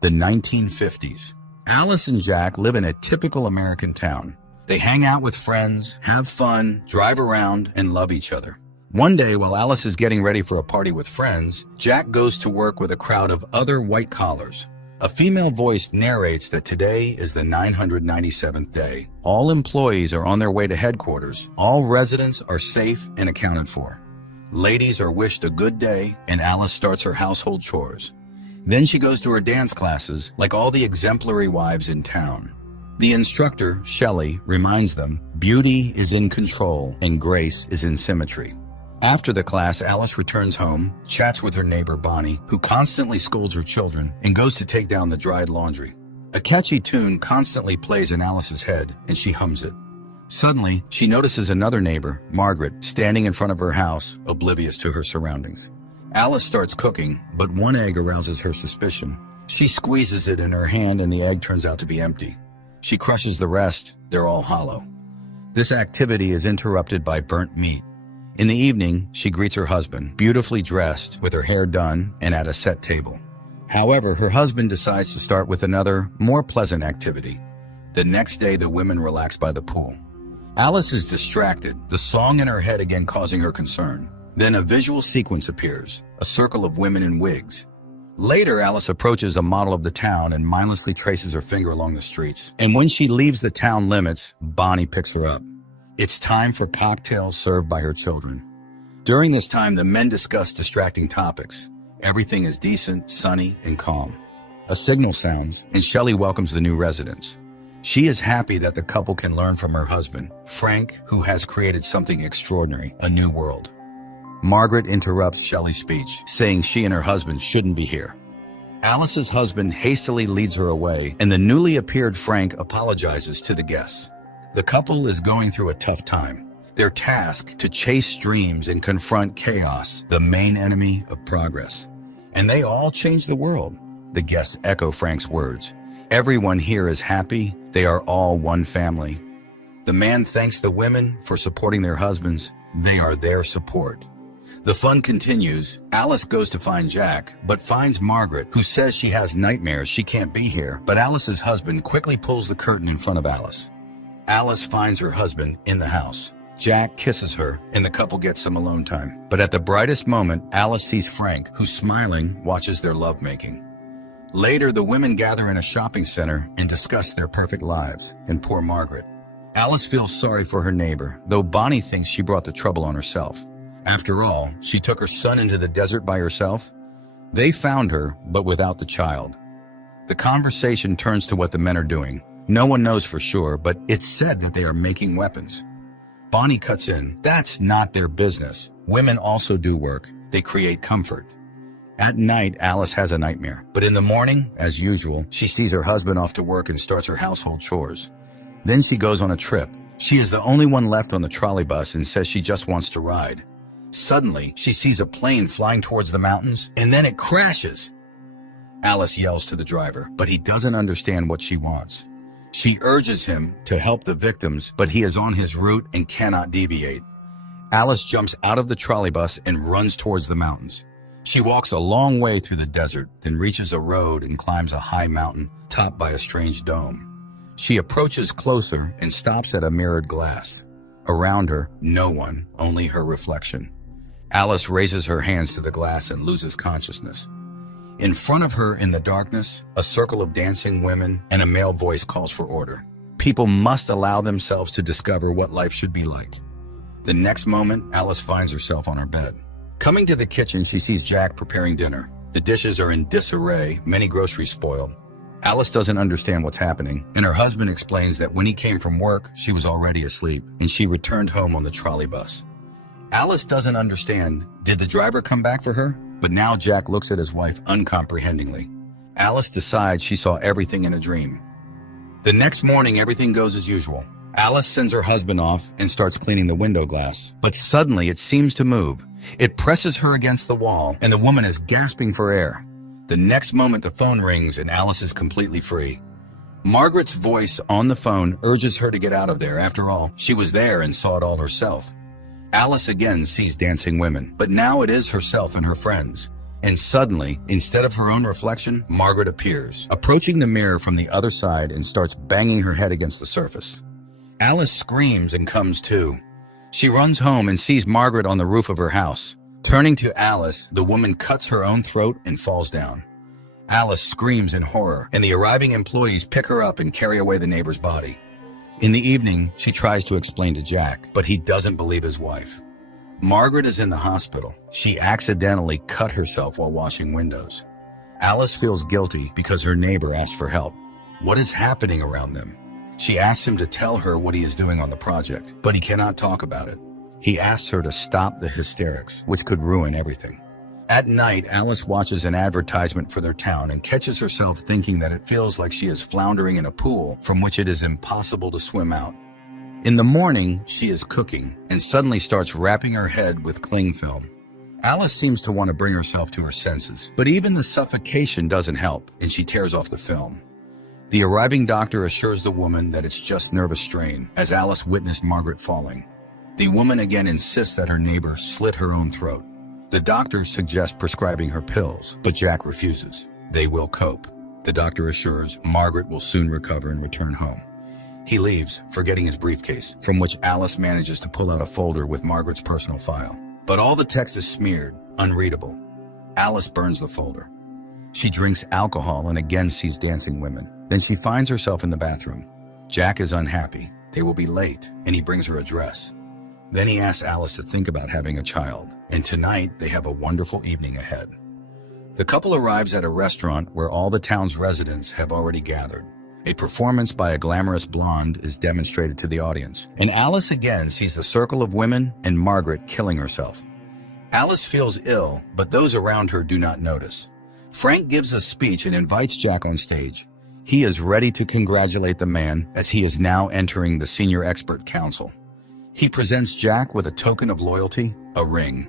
The 1950s. Alice and Jack live in a typical American town. They hang out with friends, have fun, drive around, and love each other. One day, while Alice is getting ready for a party with friends, Jack goes to work with a crowd of other white collars. A female voice narrates that today is the 997th day. All employees are on their way to headquarters. All residents are safe and accounted for. Ladies are wished a good day, and Alice starts her household chores. Then she goes to her dance classes, like all the exemplary wives in town. The instructor, Shelley, reminds them, beauty is in control and grace is in symmetry. After the class, Alice returns home, chats with her neighbor Bonnie, who constantly scolds her children, and goes to take down the dried laundry. A catchy tune constantly plays in Alice's head, and she hums it. Suddenly, she notices another neighbor, Margaret, standing in front of her house, oblivious to her surroundings. Alice starts cooking, but one egg arouses her suspicion. She squeezes it in her hand and the egg turns out to be empty. She crushes the rest, they're all hollow. This activity is interrupted by burnt meat. In the evening, she greets her husband, beautifully dressed, with her hair done, and at a set table. However, her husband decides to start with another, more pleasant activity. The next day, the women relax by the pool. Alice is distracted, the song in her head again causing her concern. Then a visual sequence appears, a circle of women in wigs. Later, Alice approaches a model of the town and mindlessly traces her finger along the streets. And when she leaves the town limits, Bonnie picks her up. It's time for cocktails served by her children. During this time, the men discuss distracting topics. Everything is decent, sunny, and calm. A signal sounds, and Shelley welcomes the new residents. She is happy that the couple can learn from her husband, Frank, who has created something extraordinary, a new world. Margaret interrupts Shelley's speech, saying she and her husband shouldn't be here. Alice's husband hastily leads her away, and the newly appeared Frank apologizes to the guests. The couple is going through a tough time. They're tasked to chase dreams and confront chaos, the main enemy of progress. And they all change the world. The guests echo Frank's words. Everyone here is happy. They are all one family. The man thanks the women for supporting their husbands. They are their support. The fun continues. Alice goes to find Jack, but finds Margaret, who says she has nightmares she can't be here, but Alice's husband quickly pulls the curtain in front of Alice. Alice finds her husband in the house. Jack kisses her, and the couple gets some alone time. But at the brightest moment, Alice sees Frank, who, smiling, watches their lovemaking. Later, the women gather in a shopping center and discuss their perfect lives, and poor Margaret. Alice feels sorry for her neighbor, though Bonnie thinks she brought the trouble on herself. After all, she took her son into the desert by herself. They found her, but without the child. The conversation turns to what the men are doing. No one knows for sure, but it's said that they are making weapons. Bonnie cuts in. That's not their business. Women also do work. They create comfort. At night, Alice has a nightmare. But in the morning, as usual, she sees her husband off to work and starts her household chores. Then she goes on a trip. She is the only one left on the trolley bus and says she just wants to ride. Suddenly, she sees a plane flying towards the mountains, and then it crashes. Alice yells to the driver, but he doesn't understand what she wants. She urges him to help the victims, but he is on his route and cannot deviate. Alice jumps out of the trolley bus and runs towards the mountains. She walks a long way through the desert, then reaches a road and climbs a high mountain topped by a strange dome. She approaches closer and stops at a mirrored glass. Around her, no one, only her reflection. Alice raises her hands to the glass and loses consciousness. In front of her in the darkness, a circle of dancing women and a male voice calls for order. People must allow themselves to discover what life should be like. The next moment, Alice finds herself on her bed. Coming to the kitchen, she sees Jack preparing dinner. The dishes are in disarray, many groceries spoiled. Alice doesn't understand what's happening, and her husband explains that when he came from work, she was already asleep, and she returned home on the trolley bus. Alice doesn't understand. Did the driver come back for her? But now Jack looks at his wife uncomprehendingly. Alice decides she saw everything in a dream. The next morning, everything goes as usual. Alice sends her husband off and starts cleaning the window glass. But suddenly, it seems to move. It presses her against the wall, and the woman is gasping for air. The next moment, the phone rings, and Alice is completely free. Margaret's voice on the phone urges her to get out of there. After all, she was there and saw it all herself. Alice again sees dancing women, but now it is herself and her friends. And suddenly, instead of her own reflection, Margaret appears, approaching the mirror from the other side and starts banging her head against the surface. Alice screams and comes to. She runs home and sees Margaret on the roof of her house. Turning to Alice, the woman cuts her own throat and falls down. Alice screams in horror, and the arriving employees pick her up and carry away the neighbor's body. In the evening, she tries to explain to Jack, but he doesn't believe his wife. Margaret is in the hospital. She accidentally cut herself while washing windows. Alice feels guilty because her neighbor asked for help. What is happening around them? She asks him to tell her what he is doing on the project, but he cannot talk about it. He asks her to stop the hysterics, which could ruin everything. At night, Alice watches an advertisement for their town and catches herself thinking that it feels like she is floundering in a pool from which it is impossible to swim out. In the morning, she is cooking and suddenly starts wrapping her head with cling film. Alice seems to want to bring herself to her senses, but even the suffocation doesn't help, and she tears off the film. The arriving doctor assures the woman that it's just nervous strain, as Alice witnessed Margaret falling. The woman again insists that her neighbor slit her own throat. The doctor suggests prescribing her pills, but Jack refuses. They will cope. The doctor assures Margaret will soon recover and return home. He leaves, forgetting his briefcase, from which Alice manages to pull out a folder with Margaret's personal file. But all the text is smeared, unreadable. Alice burns the folder. She drinks alcohol and again sees dancing women. Then she finds herself in the bathroom. Jack is unhappy. They will be late, and he brings her a dress. Then he asks Alice to think about having a child, and tonight they have a wonderful evening ahead. The couple arrives at a restaurant where all the town's residents have already gathered. A performance by a glamorous blonde is demonstrated to the audience, and Alice again sees the circle of women and Margaret killing herself. Alice feels ill, but those around her do not notice. Frank gives a speech and invites Jack on stage. He is ready to congratulate the man as he is now entering the senior expert council. He presents Jack with a token of loyalty, a ring.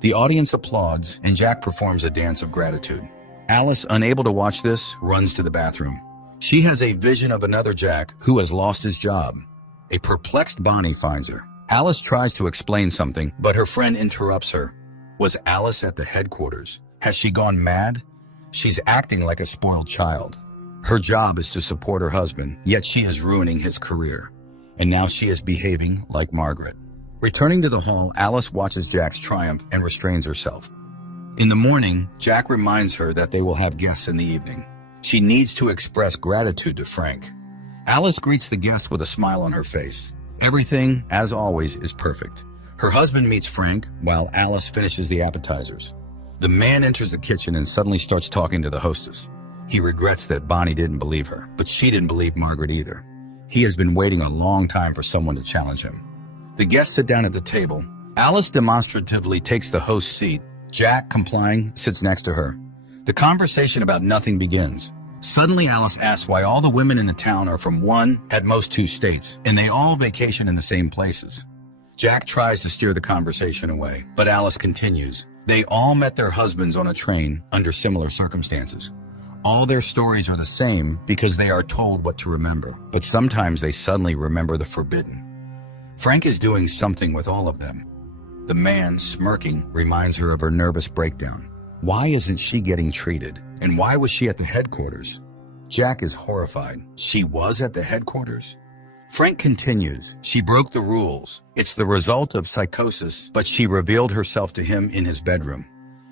The audience applauds, and Jack performs a dance of gratitude. Alice, unable to watch this, runs to the bathroom. She has a vision of another Jack who has lost his job. A perplexed Bonnie finds her. Alice tries to explain something, but her friend interrupts her. Was Alice at the headquarters? Has she gone mad? She's acting like a spoiled child. Her job is to support her husband, yet she is ruining his career. And now she is behaving like Margaret. Returning to the hall, Alice watches Jack's triumph and restrains herself. In the morning, Jack reminds her that they will have guests in the evening. She needs to express gratitude to Frank. Alice greets the guest with a smile on her face. Everything, as always, is perfect. Her husband meets Frank while Alice finishes the appetizers. The man enters the kitchen and suddenly starts talking to the hostess. He regrets that Bonnie didn't believe her, but she didn't believe Margaret either. He has been waiting a long time for someone to challenge him. The guests sit down at the table. Alice demonstratively takes the host's seat. Jack, complying, sits next to her. The conversation about nothing begins. Suddenly, Alice asks why all the women in the town are from one, at most two states, and they all vacation in the same places. Jack tries to steer the conversation away, but Alice continues. They all met their husbands on a train under similar circumstances. All their stories are the same because they are told what to remember, but sometimes they suddenly remember the forbidden. Frank is doing something with all of them. The man, smirking, reminds her of her nervous breakdown. Why isn't she getting treated? And why was she at the headquarters? Jack is horrified. She was at the headquarters? Frank continues. She broke the rules. It's the result of psychosis, but she revealed herself to him in his bedroom.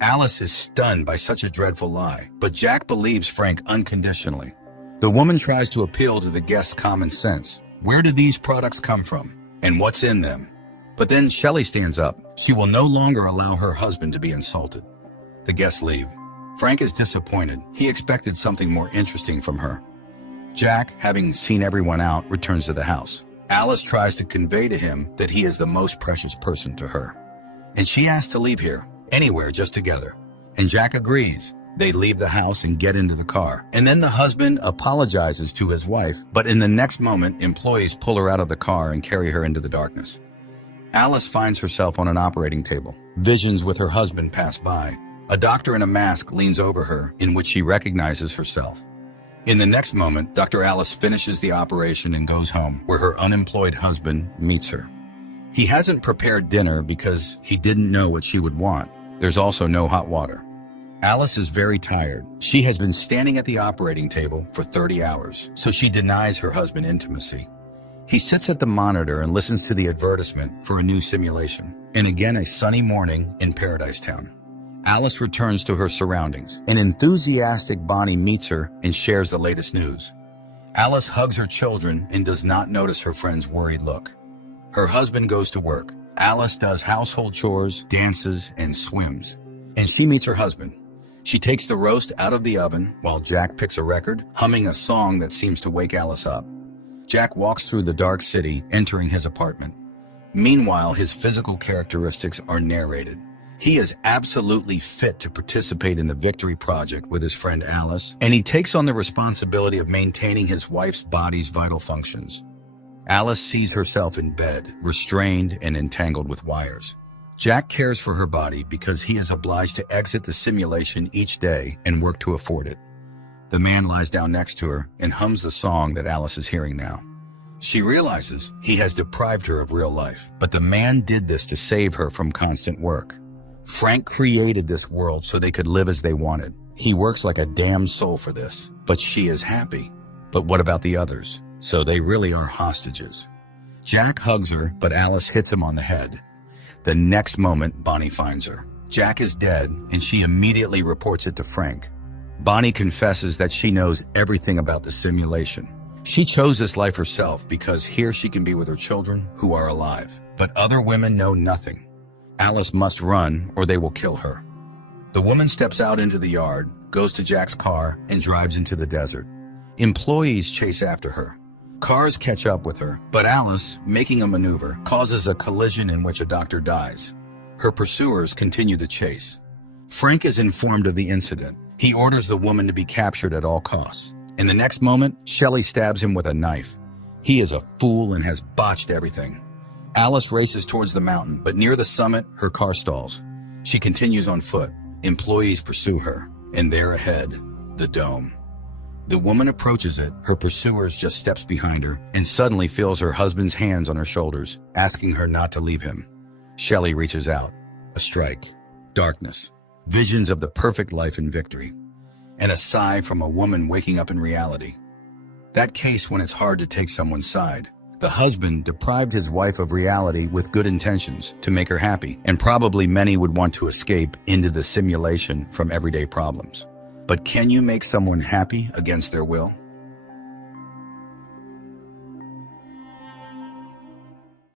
Alice is stunned by such a dreadful lie, but Jack believes Frank unconditionally. The woman tries to appeal to the guest's common sense. Where do these products come from? And what's in them? But then Shelley stands up. She will no longer allow her husband to be insulted. The guests leave. Frank is disappointed. He expected something more interesting from her. Jack, having seen everyone out, returns to the house. Alice tries to convey to him that he is the most precious person to her. And she asks to leave here, anywhere, just together. And Jack agrees. They leave the house and get into the car. And then the husband apologizes to his wife, but in the next moment, employees pull her out of the car and carry her into the darkness. Alice finds herself on an operating table. Visions with her husband pass by. A doctor in a mask leans over her, in which she recognizes herself. In the next moment, Dr. Alice finishes the operation and goes home, where her unemployed husband meets her. He hasn't prepared dinner because he didn't know what she would want. There's also no hot water. Alice is very tired. She has been standing at the operating table for 30 hours, so she denies her husband intimacy. He sits at the monitor and listens to the advertisement for a new simulation. And again, a sunny morning in Paradise Town. Alice returns to her surroundings. An enthusiastic Bonnie meets her and shares the latest news. Alice hugs her children and does not notice her friend's worried look. Her husband goes to work. Alice does household chores, dances, and swims. And she meets her husband. She takes the roast out of the oven while Jack picks a record, humming a song that seems to wake Alice up. Jack walks through the dark city, entering his apartment. Meanwhile, his physical characteristics are narrated. He is absolutely fit to participate in the Victory Project with his friend Alice, and he takes on the responsibility of maintaining his wife's body's vital functions. Alice sees herself in bed, restrained and entangled with wires. Jack cares for her body because he is obliged to exit the simulation each day and work to afford it. The man lies down next to her and hums the song that Alice is hearing now. She realizes he has deprived her of real life, but the man did this to save her from constant work. Frank created this world so they could live as they wanted. He works like a damn soul for this, but she is happy. But what about the others? So they really are hostages. Jack hugs her, but Alice hits him on the head. The next moment, Bonnie finds her. Jack is dead, and she immediately reports it to Frank. Bonnie confesses that she knows everything about the simulation. She chose this life herself because here she can be with her children who are alive. But other women know nothing. Alice must run or they will kill her. The woman steps out into the yard, goes to Jack's car, and drives into the desert. Employees chase after her. Cars catch up with her, but Alice, making a maneuver, causes a collision in which a doctor dies. Her pursuers continue the chase. Frank is informed of the incident. He orders the woman to be captured at all costs. In the next moment, Shelley stabs him with a knife. He is a fool and has botched everything. Alice races towards the mountain, but near the summit, her car stalls. She continues on foot. Employees pursue her, and there ahead, the dome. The woman approaches it, her pursuers just steps behind her, and suddenly feels her husband's hands on her shoulders, asking her not to leave him. Shelley reaches out. A strike. Darkness. Visions of the perfect life and victory. And a sigh from a woman waking up in reality. That case when it's hard to take someone's side. The husband deprived his wife of reality with good intentions to make her happy, and probably many would want to escape into the simulation from everyday problems. But can you make someone happy against their will?